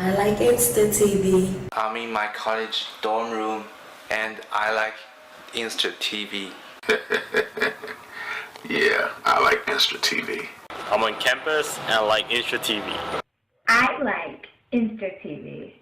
I like Instra-TV. I'm in my college dorm room and I like Instra-TV. Yeah, I like Instra-TV. I'm on campus and I like Instra-TV. I like Instra-TV.